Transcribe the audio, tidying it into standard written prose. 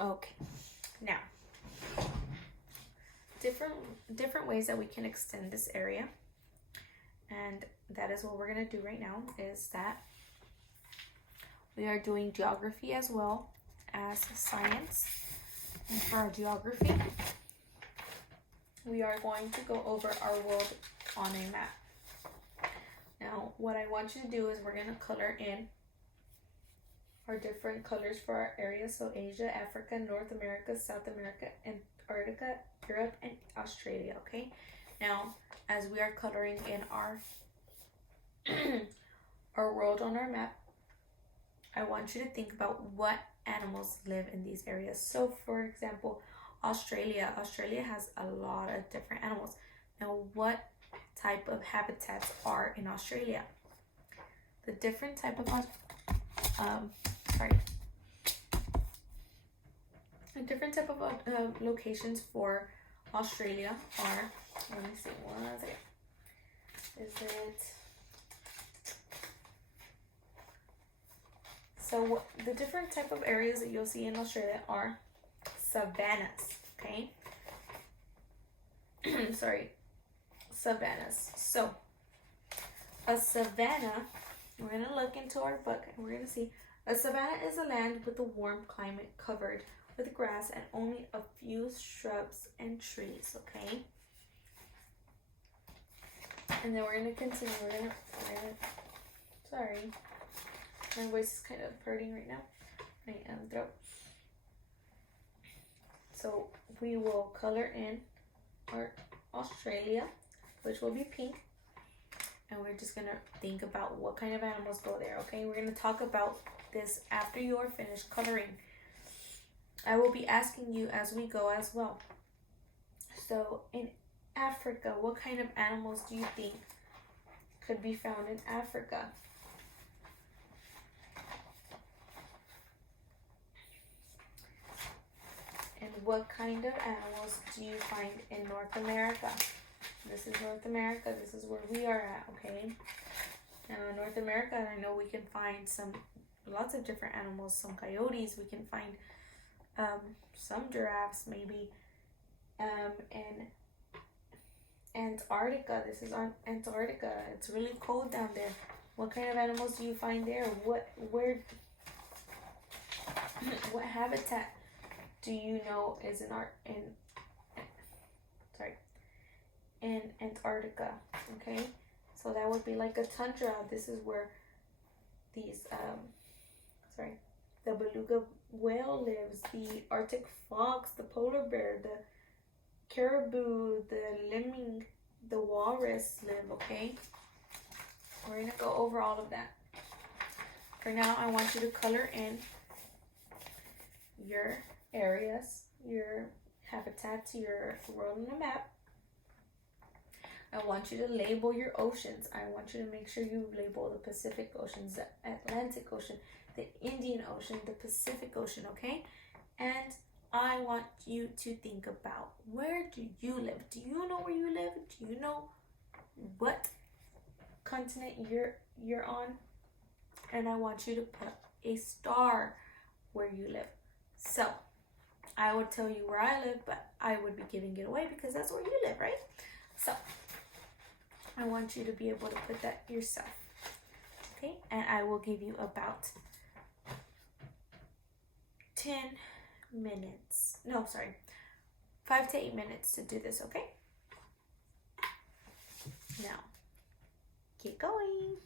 Okay, now different ways that we can extend this area, and that is what we're going to do right now, is that we are doing geography as well as science. And for our geography, we are going to go over our world on a map. Now, what I want you to do is we're going to color in our different colors for our areas. So Asia, Africa, North America, South America, Antarctica, Europe, and Australia, okay? Now, as we are coloring in our our world on our map, I want you to think about what animals live in these areas. So, for example, Australia has a lot of different animals. Now, what type of habitats are in Australia? The different type of locations for Australia are, let me see, one second. So the different type of areas that you'll see in Australia are savannas, okay? Savannas. So a savanna, we're going to look into our book and we're going to see a savanna is a land with a warm climate covered with grass and only a few shrubs and trees, okay? And then we're going to continue. Sorry. My voice is kind of hurting right now. My throat. So we will color in our Australia, which will be pink. And we're just going to think about what kind of animals go there, okay? We're going to talk about this after you are finished coloring. I will be asking you as we go as well. So in Africa, what kind of animals do you think could be found in Africa? And what kind of animals do you find in North America? This is North America. This is where we are at, okay? Now in North America, I know we can find lots of different animals. Some coyotes. We can find some giraffes, maybe. In Antarctica. This is on Antarctica. It's really cold down there. What kind of animals do you find there? What habitat do you know is in Antarctica? Okay, so that would be like a tundra. This is where these the beluga whale lives, the Arctic fox, the polar bear, the caribou, the lemming, the walrus live, okay? We're going to go over all of that. For now, I want you to color in your areas, your habitats, your world on the map. I want you to label your oceans. I want you to make sure you label the Pacific Ocean, the Atlantic Ocean, the Indian Ocean, the Pacific Ocean, okay? And I want you to think about, where do you live? Do you know where you live? Do you know what continent you're on? And I want you to put a star where you live. So I would tell you where I live, but I would be giving it away because that's where you live, right? So I want you to be able to put that yourself, okay? And I will give you about 5 to 8 minutes to do this, okay? Now, get going.